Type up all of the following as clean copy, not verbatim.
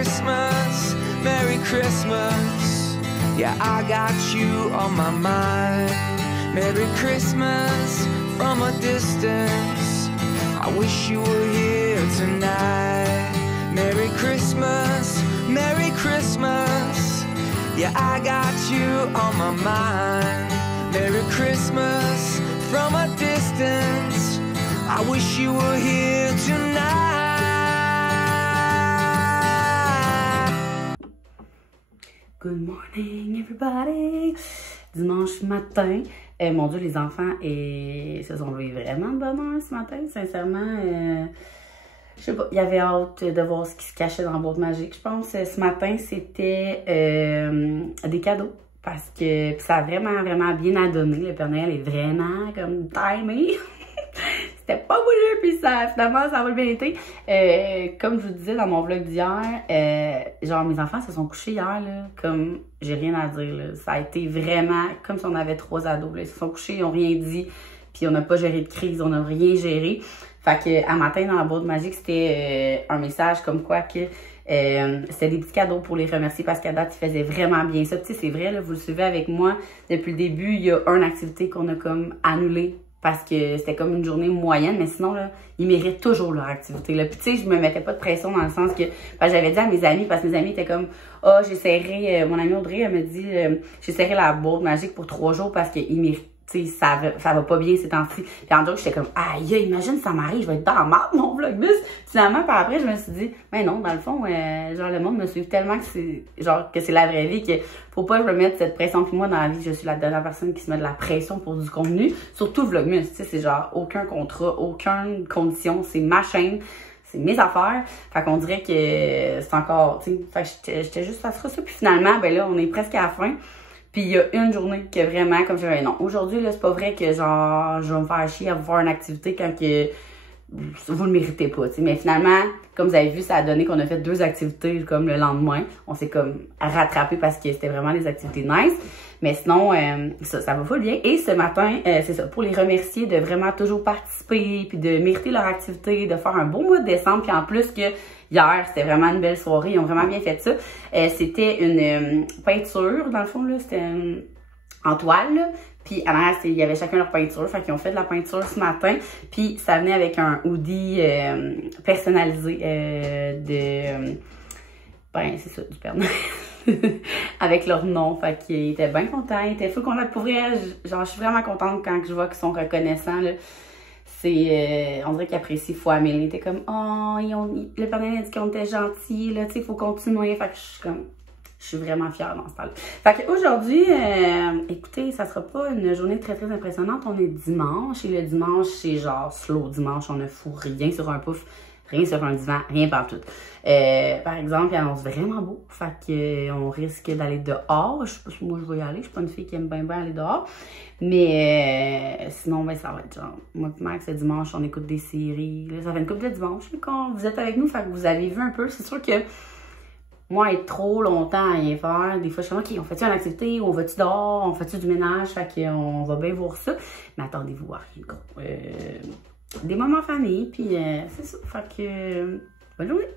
Christmas, Merry Christmas. Yeah, I got you on my mind. Merry Christmas from a distance. I wish you were here tonight. Merry Christmas, Merry Christmas. Yeah, I got you on my mind. Merry Christmas from a distance. I wish you were here tonight. Good morning, everybody! Dimanche matin. Mon Dieu, les enfants se sont levés vraiment de bonne heure ce matin. Sincèrement, je sais pas, il y avait hâte de voir ce qui se cachait dans la boîte magique. Je pense ce matin, c'était des cadeaux. Parce que ça a vraiment bien à donner. Le Père Noël est vraiment comme timé. C'était pas voulu, puis ça, finalement, ça va bien été. Comme je vous disais dans mon vlog d'hier, genre mes enfants se sont couchés hier, là, comme j'ai rien à dire. Là. Ça a été vraiment comme si on avait 3 ados. Là. Ils se sont couchés, ils n'ont rien dit, puis on n'a pas géré de crise, on n'a rien géré. Fait que à matin, dans la boîte magique, c'était un message comme quoi que c'était des petits cadeaux pour les remercier parce qu'à date, ils faisaient vraiment bien ça. Tu sais, c'est vrai, là, vous le suivez avec moi. Depuis le début, il y a une activité qu'on a comme annulée parce que c'était comme une journée moyenne, mais sinon, là, ils méritent toujours leur activité. Là. Puis, tu sais, je me mettais pas de pression dans le sens que j'avais dit à mes amis, parce que mes amis étaient comme, ah, j'essaierai, mon amie Audrey, elle me dit, j'essaierai la boîte magique pour 3 jours parce qu'ils méritent. Tu sais, ça va pas bien ces temps-ci. Puis en jour, j'étais comme, aïe, imagine, ça m'arrive, je vais être dans la merde, mon vlogmas. Finalement, par après, je me suis dit, mais non, dans le fond, genre, le monde me suit tellement que c'est la vraie vie, que faut pas que je me mette cette pression. Puis moi, dans la vie, je suis la dernière personne qui se met de la pression pour du contenu. Surtout vlogmas, tu sais, c'est genre, aucun contrat, aucune condition, c'est ma chaîne. C'est mes affaires. Fait qu'on dirait que c'est encore, tu sais, fait que j'étais juste, ça sera ça. Puis finalement, ben là, on est presque à la fin. Puis il y a une journée que vraiment, comme je disais, non, aujourd'hui, là, c'est pas vrai que genre, je vais me faire chier à vous faire une activité quand que vous le méritez pas, tu sais. Mais finalement, comme vous avez vu, ça a donné qu'on a fait 2 activités comme le lendemain. On s'est comme rattrapé parce que c'était vraiment des activités nice. Mais sinon, ça va full bien. Et ce matin, c'est ça, pour les remercier de vraiment toujours participer, puis de mériter leur activité, de faire un beau mois de décembre. Puis en plus que hier, c'était vraiment une belle soirée. Ils ont vraiment bien fait ça. C'était une peinture, dans le fond, là. C'était en toile, là. Puis en arrière, il y avait chacun leur peinture. Fait qu'ils ont fait de la peinture ce matin. Puis ça venait avec un hoodie personnalisé ben, c'est ça, du Père Noël. Avec leur nom. Fait qu'ils étaient bien contents. Ils étaient fous contents. Pour vrai, genre, je suis vraiment contente quand je vois qu'ils sont reconnaissants, là. C'est, on dirait qu'ils apprécient fois mille. Ils étaient comme, oh, le Père Noël a dit qu'on était gentils, là, tu sais, il faut continuer. Fait que je suis comme, je suis vraiment fière dans ce temps-là. Fait qu'aujourd'hui, écoutez, ça sera pas une journée très impressionnante. On est dimanche, et le dimanche, c'est genre slow dimanche. On ne fout rien sur un pouf, rien sur un divan, rien partout. Par exemple, il annonce vraiment beau. Fait qu'on risque d'aller dehors. Je sais pas si moi je vais y aller. Je suis pas une fille qui aime bien aller dehors. Mais sinon, ben, ça va être genre, moi et Max, ce dimanche, on écoute des séries. Là, ça fait une couple de dimanche quand vous êtes avec nous. Fait que vous avez vu un peu. C'est sûr que moi, être trop longtemps à rien faire, des fois, je suis comme, OK, on fait-tu une activité, on va-tu dehors, on fait-tu du ménage, fait qu'on va bien voir ça. Mais attendez-vous à rien de gros. Des moments famille, puis c'est ça. Fait que, bonne journée!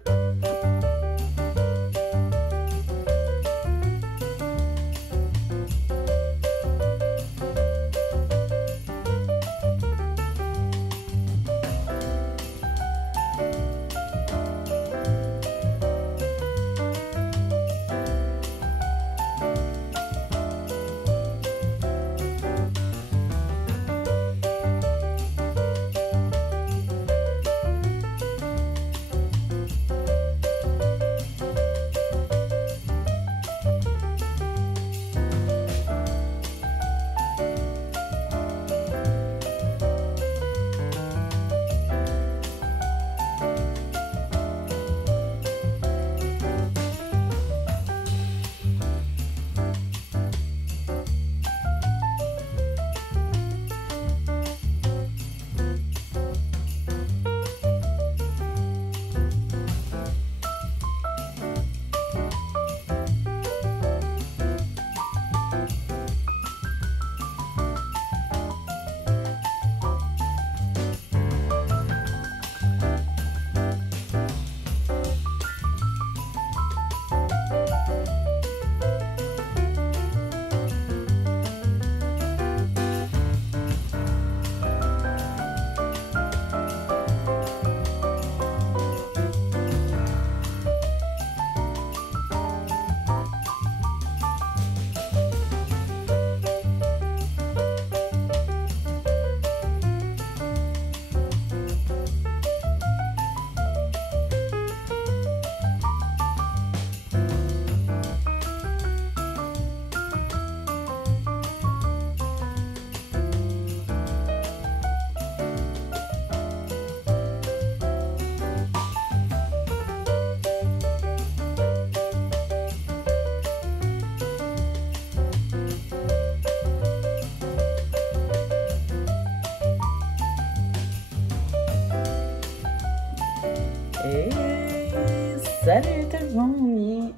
Salut tout le monde, il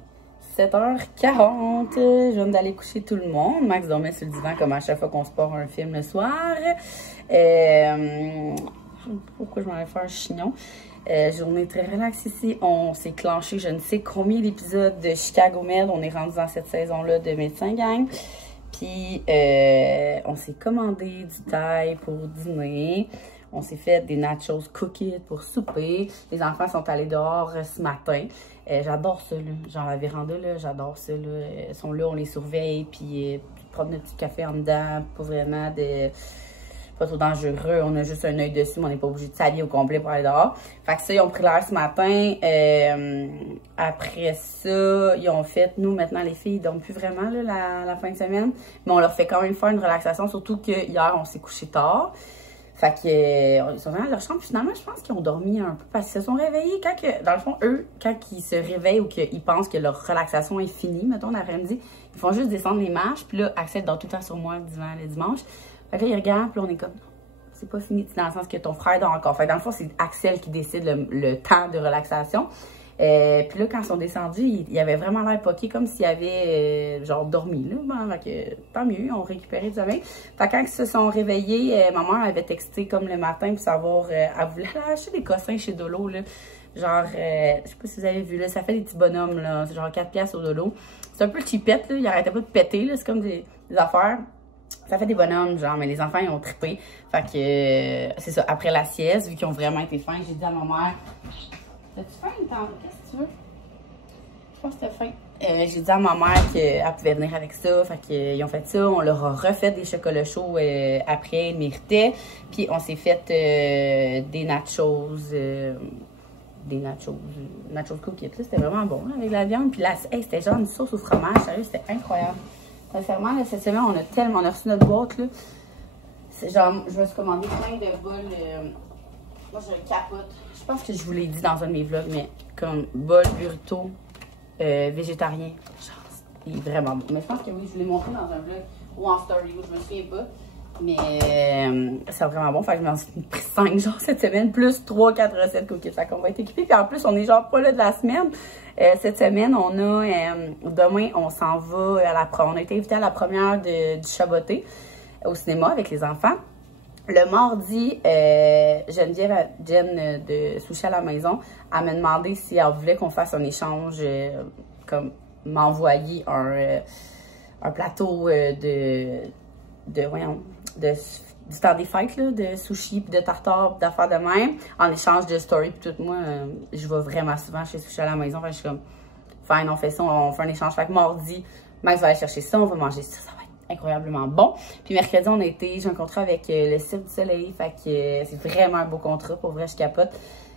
est 7h40. Je viens d'aller coucher tout le monde. Max dormait sur le divan comme à chaque fois qu'on se part un film le soir. Je sais pas pourquoi je m'en vais faire un chignon. Journée très relaxe ici. On s'est clenché je ne sais combien d'épisodes de Chicago Med. On est rendu dans cette saison-là de Médecins Gang. Puis on s'est commandé du thaï pour dîner. On s'est fait des nachos cookies pour souper. Les enfants sont allés dehors ce matin. J'adore ça, là. Genre la véranda, là, j'adore ça, là. Ils sont là, on les surveille, puis prendre notre petit café en dedans, pas vraiment de... pas trop dangereux. On a juste un œil dessus, mais on n'est pas obligé de s'habiller au complet pour aller dehors. Fait que ça, ils ont pris l'air ce matin. Après ça, ils ont fait... Nous, maintenant, les filles, ils dorment plus vraiment, là, la fin de semaine. Mais on leur fait quand même faire une relaxation, surtout que hier, on s'est couché tard. Fait que, ils sont venus à leur chambre. Finalement, je pense qu'ils ont dormi un peu parce qu'ils se sont réveillés. Quand que, dans le fond, eux, quand ils se réveillent ou qu'ils pensent que leur relaxation est finie, mettons, l'après-midi, ils font juste descendre les marches. Puis là, Axel dort tout le temps sur moi le dimanche. Fait que là, ils regardent, puis là, on est comme, c'est pas fini. C'est dans le sens que ton frère dort encore. Fait que dans le fond, c'est Axel qui décide le temps de relaxation. Puis là, quand ils sont descendus, il avait vraiment l'air poqué, comme s'il avait, genre, dormi, là. Bon, fait que, tant mieux, on récupéré du sommeil. Fait que quand ils se sont réveillés, ma mère avait texté, comme le matin, pour savoir, elle voulait aller acheter des cossins chez Dolo, là. Genre, je sais pas si vous avez vu, là, ça fait des petits bonhommes, là. C'est genre 4 piastres au Dolo. C'est un peu cheapette, là. Il arrêtait pas de péter, là. C'est comme des affaires. Ça fait des bonhommes, genre, mais les enfants, ils ont trippé. Fait que, c'est ça, après la sieste, vu qu'ils ont vraiment été fins, j'ai dit à ma mère... T'as-tu faim, tante? Qu'est-ce que tu veux? Je pense que t'as faim. J'ai dit à ma mère qu'elle pouvait venir avec ça. Fait qu'ils ont fait ça. On leur a refait des chocolats chauds après, ils méritaient. Puis on s'est fait des nachos. Nachos cookies. C'était vraiment bon là, avec la viande. Puis là, c'était genre une sauce au fromage. Sérieux, c'était incroyable. Sincèrement, là, cette semaine, on a reçu notre boîte. Là. Genre, je me suis commandé plein de bols. Moi, je capote. Je pense que je vous l'ai dit dans un de mes vlogs, mais comme bol burrito végétarien. Genre, il est vraiment bon. Mais je pense que oui, je vous l'ai montré dans un vlog ou en story, je me souviens pas. Mais c'est vraiment bon. Fait que je m'en suis pris 5 genre cette semaine, plus 3-4 recettes cookies. Fait qu'on va être équipés. Puis en plus, on est genre pas là de la semaine. Cette semaine, on a demain, on s'en va on a été invité à la première du Chaboté au cinéma avec les enfants. Le mardi, Geneviève, Jen de Sushi à la maison, elle m'a demandé si elle voulait qu'on fasse un échange, comme m'envoyer un plateau du temps des fêtes, là, de sushi, puis de tartare, d'affaires de même, en échange de story. Puis tout, moi, je vais vraiment souvent chez Sushi à la maison. Fait que je suis comme, fine, on fait ça, on fait un échange. Fait que mardi, Max va aller chercher ça, on va manger ça, ça va être incroyablement bon. Puis mercredi, j'ai un contrat avec le Cirque du Soleil. Fait que c'est vraiment un beau contrat. Pour vrai, je capote.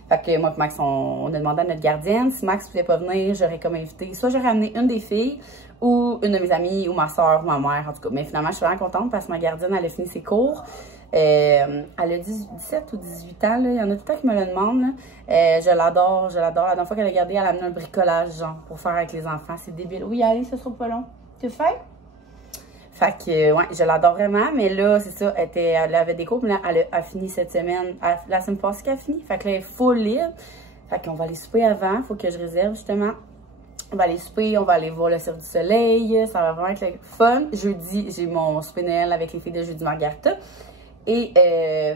Fait que moi et Max, on a demandé à notre gardienne. Si Max ne pouvait pas venir, j'aurais comme invité. Soit j'aurais amené une des filles, ou une de mes amies, ou ma soeur, ou ma mère, en tout cas. Mais finalement, je suis vraiment contente parce que ma gardienne, elle a fini ses cours. Elle a 17 ou 18 ans, là. Il y en a tout le temps qui me le demandent. Je l'adore. La dernière fois qu'elle a gardé, elle a amené un bricolage, genre, pour faire avec les enfants. C'est débile. Oui, allez, ce sera pas long. Tu le fais? Fait que, ouais, je l'adore vraiment, mais là, c'est ça, elle avait des cours, mais là, elle a fini cette semaine, la semaine passée qu'elle a fini. Fait que là, elle est full libre. Fait qu'on va aller souper avant, faut que je réserve, justement. On va aller souper, on va aller voir le Cirque du Soleil, ça va vraiment être fun. Jeudi, j'ai mon souper Noël avec les filles de Jeudi Margarita. Et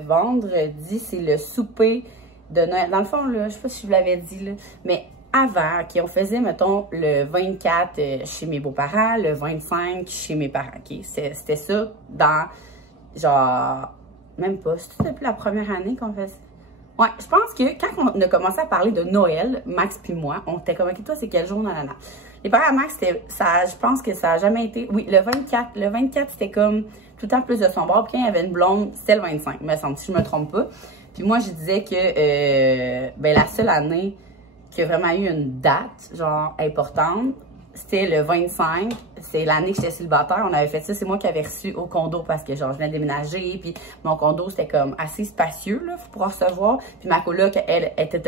vendredi, c'est le souper de Noël. Dans le fond, là, je sais pas si je vous l'avais dit, là, mais... Avant, OK, on faisait, mettons, le 24 chez mes beaux-parents, le 25 chez mes parents, OK? C'était ça dans, genre, même pas, c'était depuis la première année qu'on faisait. Ouais, je pense que quand on a commencé à parler de Noël, Max puis moi, on était comme, OK, toi, c'est quel jour, nanana? Les parents à Max, je pense que ça a jamais été, oui, le 24, c'était comme tout le temps plus de son bord, puis quand il y avait une blonde, c'était le 25, me semble, si je me trompe pas. Puis moi, je disais que, ben, la seule année qui a vraiment eu une date, genre, importante, c'était le 25. C'est l'année que j'étais célibataire. On avait fait ça. C'est moi qui avais reçu au condo parce que, genre, je venais de déménager. Puis mon condo, c'était comme assez spacieux, là, pour recevoir. Puis ma coloc, elle était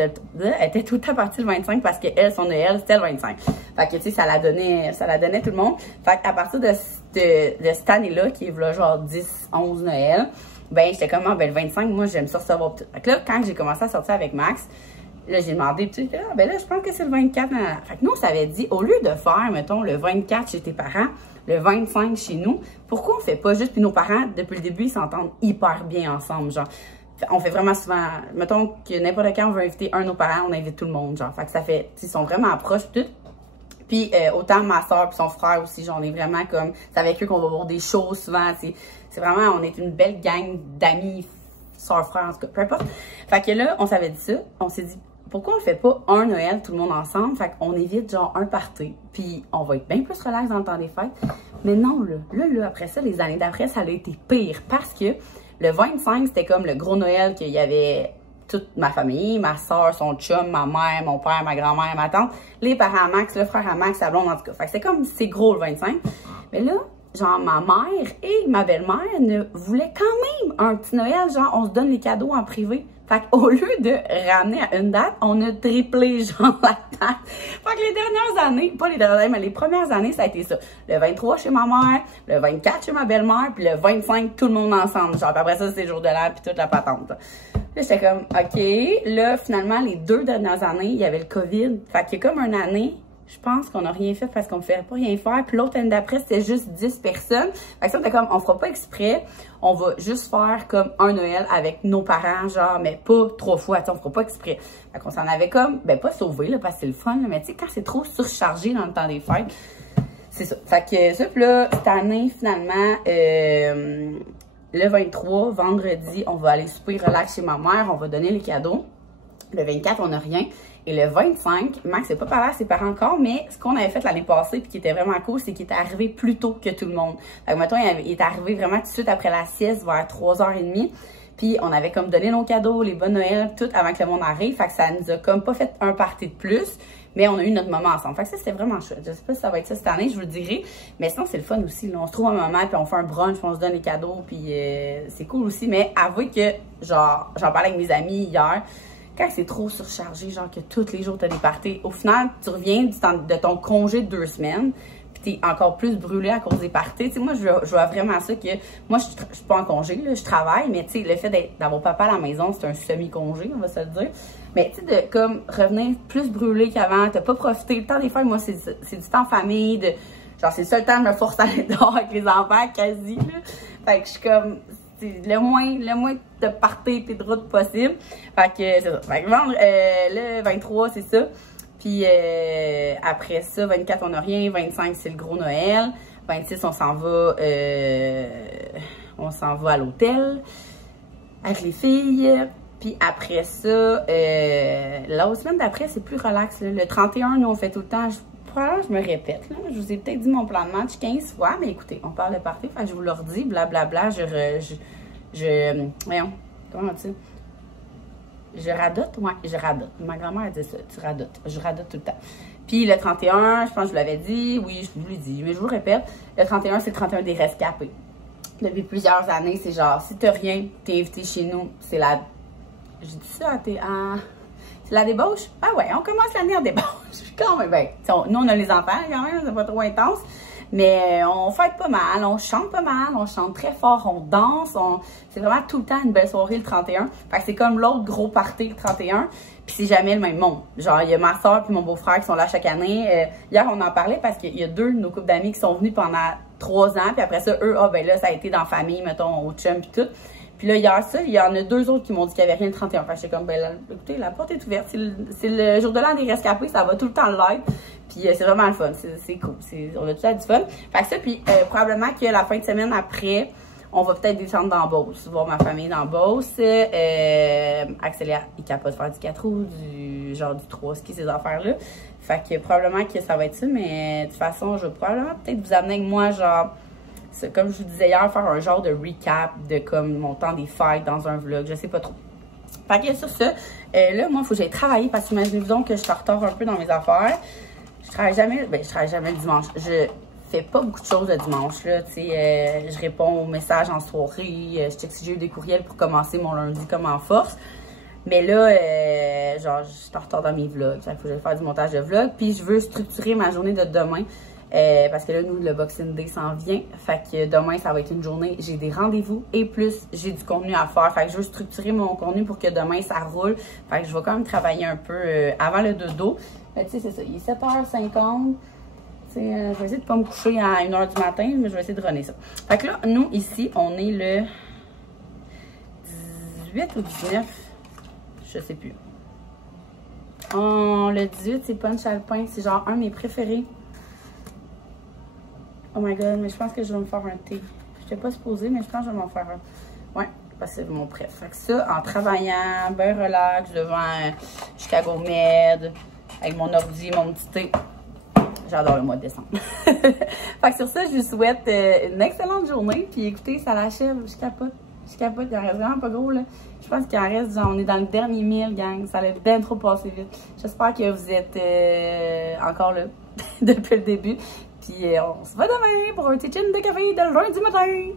tout le temps partie le 25 parce qu'elle, son Noël, c'était le 25. Fait que, tu sais, ça la donnait tout le monde. Fait qu'à partir de cette année-là, qui est, là, genre, 10, 11 Noël, ben, j'étais comme, ben, le 25, moi, j'aime ça recevoir. Fait que là, quand j'ai commencé à sortir avec Max, Là, j'ai demandé, puis ah, ben là, je pense que c'est le 24. Fait que nous, on s'avait dit, au lieu de faire, mettons, le 24 chez tes parents, le 25 chez nous, pourquoi on fait pas juste, puis nos parents, depuis le début, ils s'entendent hyper bien ensemble, genre. On fait vraiment souvent, mettons que n'importe quand on veut inviter un de nos parents, on invite tout le monde, genre. Fait que ça fait, ils sont vraiment proches, tout. Puis autant ma soeur puis son frère aussi, genre, on est vraiment comme, c'est avec eux qu'on va voir des shows souvent, c'est vraiment, on est une belle gang d'amis, soeur, frère, en tout cas, peu importe. Fait que là, on s'avait dit ça, on s'est dit, pourquoi on fait pas un Noël tout le monde ensemble? Fait qu'on évite genre un party, puis on va être bien plus relax dans le temps des fêtes. Mais non, là, après ça, les années d'après, ça a été pire parce que le 25, c'était comme le gros Noël qu'il y avait toute ma famille, ma soeur, son chum, ma mère, mon père, ma grand-mère, ma tante, les parents à Max, le frère à Max, sa blonde, en tout cas. Fait que c'est comme, c'est gros le 25. Mais là, genre, ma mère et ma belle-mère ne voulaient quand même un petit Noël, genre, on se donne les cadeaux en privé. Fait qu'au lieu de ramener à une date, on a triplé, genre, la date. Fait que les dernières années, pas les dernières années, mais les premières années, ça a été ça. Le 23 chez ma mère, le 24 chez ma belle-mère, puis le 25, tout le monde ensemble. Genre, puis après ça, c'est le jour de l'an, puis toute la patente. Là, j'étais comme, OK. Là, finalement, les 2 dernières années, il y avait le COVID. Fait qu'il y a comme une année, je pense qu'on n'a rien fait parce qu'on ne pouvait pas rien faire. Puis l'autre année d'après, c'était juste 10 personnes. Fait que ça, c'était comme, on fera pas exprès. On va juste faire comme un Noël avec nos parents, genre, mais pas 3 fois. On fera pas exprès. Fait qu'on s'en avait comme, ben pas sauvé, là, parce que c'est le fun. Là, mais tu sais, quand c'est trop surchargé dans le temps des fêtes, c'est ça. Fait que ça, puis là, cette année, finalement, le 23, vendredi, on va aller souper relax chez ma mère. On va donner les cadeaux. Le 24, on n'a rien. Et le 25, Max n'a pas parlé à ses parents encore, mais ce qu'on avait fait l'année passée, puis qui était vraiment cool, c'est qu'il était arrivé plus tôt que tout le monde. Fait que, mettons, il est arrivé vraiment tout de suite après la sieste, vers 3h30. Puis on avait comme donné nos cadeaux, les bonnes Noël, tout avant que le monde arrive. Fait que ça nous a comme pas fait un party de plus, mais on a eu notre moment ensemble. Fait que ça, c'était vraiment chouette. Je sais pas si ça va être ça cette année, je vous le dirai. Mais sinon, c'est le fun aussi. Là. On se trouve un moment, puis on fait un brunch, puis on se donne les cadeaux, puis c'est cool aussi. Mais avouez que, genre, j'en parlais avec mes amis hier, quand c'est trop surchargé, genre que tous les jours, tu as des parties, au final, tu reviens de ton congé de 2 semaines, puis tu es encore plus brûlé à cause des parties. Tu sais, moi, je vois vraiment ça que, moi, je suis pas en congé, là, je travaille, mais tu sais, le fait d'avoir papa à la maison, c'est un semi-congé, on va se le dire. Mais tu sais, de comme revenir plus brûlé qu'avant, t'as pas profité. Le temps des fêtes, moi, c'est du temps en famille, genre, c'est le seul temps de me forcer à aller dehors avec les enfants, quasi, là. Fait que je suis comme, c'est le moins de party et de route possible. Fait que c'est ça. Fait que le 23, c'est ça. Puis après ça, 24, on n'a rien. 25, c'est le gros Noël. 26, on s'en va à l'hôtel avec les filles. Puis après ça, la semaine d'après, c'est plus relax. Là. Le 31, nous, on fait tout le temps. Probablement, je me répète. Là. Je vous ai peut-être dit mon plan de match 15 fois, mais écoutez, on parle de party. Fait que je vous le redis, blablabla. Voyons, comment on dit? Je radote? Ouais, je radote. Ma grand-mère dit ça, tu radotes. Je radote tout le temps. Puis le 31, je pense que je vous l'avais dit. Oui, je vous l'ai dit, mais je vous le répète. Le 31, c'est le 31 des rescapés. Depuis plusieurs années, c'est genre, si t'as rien, t'es invité chez nous. C'est la... J'ai dit ça, c'est la débauche? Ah ouais, on commence l'année en débauche. Quand même, ben, nous, on a les enfants quand même, c'est pas trop intense. Mais on fête pas mal, on chante pas mal, on chante très fort, on danse. C'est vraiment tout le temps une belle soirée le 31. Fait que c'est comme l'autre gros party le 31. Puis c'est jamais le même monde. Genre, il y a ma soeur puis mon beau-frère qui sont là chaque année. Hier, on en parlait parce qu'il y a 2 de nos couples d'amis qui sont venus pendant 3 ans. Puis après ça, eux, ben là, ça a été dans la famille, mettons, au chum puis tout. Puis là, hier, ça, il y en a 2 autres qui m'ont dit qu'il n'y avait rien le 31. Fait que j'étais comme, ben là, écoutez, la porte est ouverte. C'est le jour de l'an des rescapés, ça va tout le temps live. Puis c'est vraiment le fun, c'est cool. On a tout ça du fun. Fait que ça, puis probablement que la fin de semaine après, on va peut-être descendre dans Beauce, voir ma famille dans Beauce. Axel, il capote faire du 4 roues, du 3 ski, ces affaires-là. Fait que probablement que ça va être ça, mais de toute façon, je vais probablement peut-être vous amener avec moi, genre, comme je vous disais hier, faire un genre de recap de comme mon temps des fêtes dans un vlog, je sais pas trop. Fait que sur ça, là, moi, il faut que j'aille travailler parce qu'imaginez-vous donc que je suis en retard un peu dans mes affaires. Je travaille jamais le dimanche. Je fais pas beaucoup de choses le dimanche, là, tu sais. Je réponds aux messages en soirée. Je check si j'ai eu des courriels pour commencer mon lundi comme en force. Mais là, genre, je suis en retard dans mes vlogs. Il faut que je fasse du montage de vlog. Puis je veux structurer ma journée de demain. Parce que là, nous, le Boxing Day s'en vient. Fait que demain, ça va être une journée. J'ai des rendez-vous et plus, j'ai du contenu à faire. Fait que je veux structurer mon contenu pour que demain, ça roule. Fait que je vais quand même travailler un peu avant le dodo. Mais tu sais, c'est ça. Il est 7h50. Je vais essayer de pas me coucher à 1h du matin, mais je vais essayer de runner ça. Fait que là, nous, ici, on est le 18 ou 19. Je sais plus. Oh, le 18, c'est punch alpin. C'est genre un de mes préférés. Oh my god, mais je pense que je vais me faire un thé. Je n'étais pas supposée, mais je pense que je vais m'en faire un. Ouais, parce que c'est mon préf. Fait que ça, en travaillant, ben relax, devant Chicago Med, avec mon ordi, mon petit thé. J'adore le mois de décembre. Fait que sur ça, je vous souhaite une excellente journée. Puis écoutez, ça l'achève. Je capote. Je capote. Il en reste vraiment pas gros, là. Je pense qu'il en reste, genre, on est dans le dernier 1000, gang. Ça allait bien trop passer vite. J'espère que vous êtes encore là depuis le début. Puis on se voit demain pour un petit chin de café de lundi matin.